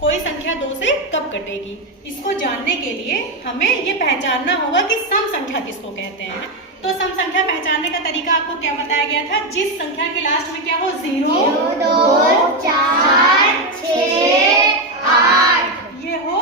कोई संख्या 2 से कब कटेगी। इसको जानने के लिए हमें ये पहचानना होगा कि सम संख्या किसको कहते हैं। तो सम संख्या पहचानने का तरीका आपको क्या बताया गया था, जिस संख्या के लास्ट में क्या हो 0, 2, 4, 6, 8 ये हो,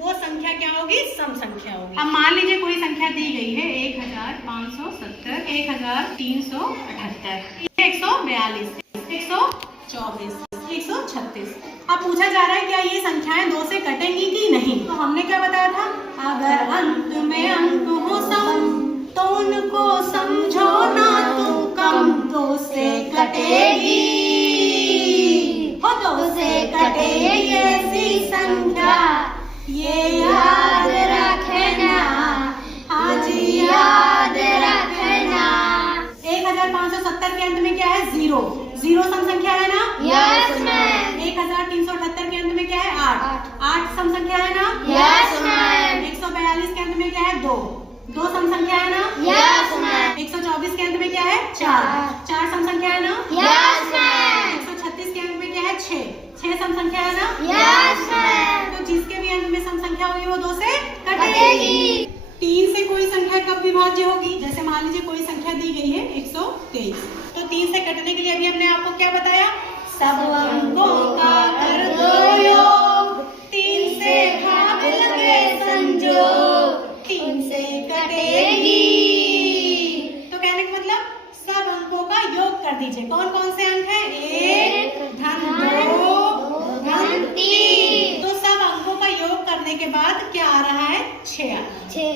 वो संख्या क्या होगी, सम संख्या होगी। अब मान लीजिए कोई संख्या दी गई है 1570, 1378, 142, 124, 136। अब पूछा जा रहा है क्या ये संख्याएं 2 से कटेंगी कि नहीं। तो हमने क्या बताया था, अगर अंत में अंक हो सम तो उनको समझो ना तुम कम, 2 से कटेगी हो, 2 से कटेगी ऐसी संख्या, ये याद रखना, आज याद रखना। 1570 के अंत में क्या है 0, 0 सम संख्या है ना। Yes ma'am. 1378 के अंत में क्या है 8, 8 सम संख्या है ना। Yes ma'am. 142 के अंत में क्या है 2, 2 सम संख्या है ना। Yes ma'am. 124 के अंत में क्या है 4, 4 सम संख्या है ना। Yes ma'am. 136 के अंत में क्या है 6, 6 सम संख्या है ना। Yes ma'am. तो जिसके भी अंत में सम संख्या होगी वो 2 से कटेगी। 3 से कोई संख्या कब विभाज्य होगी, जैसे मान लीजिए कोई संख्या दी गई है 123, तो 3 से कटने के लिए अभी हमने आपको क्या बताया, सब अंकों का कर दो योग, 3 से भाग लगे संजोग, 3 से कटेगी। तो कहने का मतलब सब अंकों का योग कर दीजिए। कौन कौन से अंक हैं, 1 धन 2 धन 3। तो सब अंकों का योग करने के बाद क्या आ रहा है 6 आ रहा है।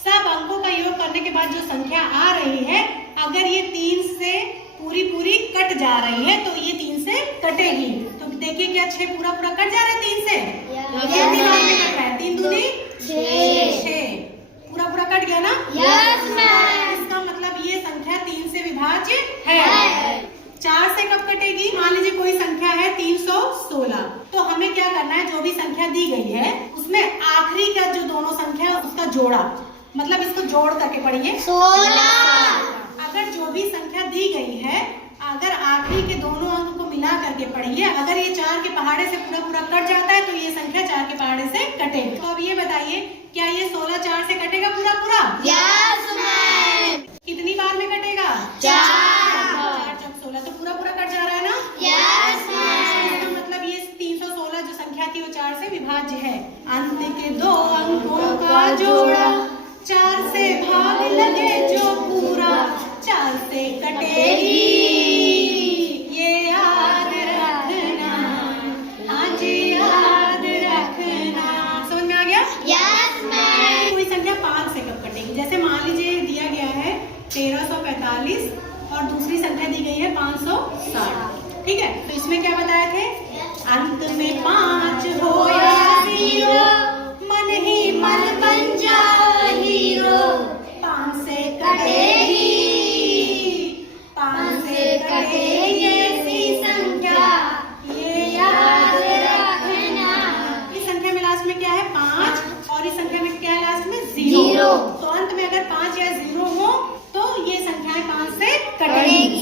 सब अंकों का योग करने के बाद जो संख्या आ रही है, अगर ये 3 से पूरी कट जा रही है तो ये 3 से कटेगी। तो देखिए क्या 6 पूरा कट जा रहा है 3 से, ये 3 बार में कट रहा है, 3 दूनी 6 पूरा कट गया ना। Yes ma'am. इसका मतलब ये संख्या 3 से विभाज्य है। 4 से कब कटेगी, मान लीजिए कोई संख्या है 316, तो हमें क्या करना है, जो भी संख्या दी गई है उसमें आखिरी का जो दोनों संख्या है उसका जोड़ा, मतलब इसको जोड़ करके पढ़िए 16। अगर जो भी संख्या दी गई है, अगर आखिरी के दोनों अंक को मिला करके पढ़िए, अगर ये 4 के पहाड़े से पूरा कट जाता है तो ये संख्या 4 के पहाड़े से कटेगी। तो अब ये बताइए क्या ये 16 4 से कटेगा पूरा? Yes ma'am. कितनी बार में कटेगा? 4 4 16, तो पूरा कट जा रहा है ना। Yes ma'am. इसका मतलब ये 316 जो संख्या थी वो 4 से विभाज्य है। अंत के 2 अंकों का जोड़ा, 4 से भाग लगे जो पूरा, 4 से कटेगी, ये याद रखना, आज याद रखना। समझ में आ गया? Yes ma'am. कोई संख्या 5 से कब कटेगी, जैसे मान लीजिए दिया गया है 1345 और दूसरी संख्या दी गई है 560, ठीक है। तो इसमें क्या बताए थे, अंत में 5 हो या 0, मन ही मन बन जाओ हीरो, 5 से कटेगी, 5 से कटेगी ऐसी संख्या, ये याद रखना। इस संख्या में लास्ट में क्या है 5 और इस संख्या में क्या है लास्ट में 0। तो अंत में अगर 5 या 0 हो तो ये संख्याएं 5 से कटेगी।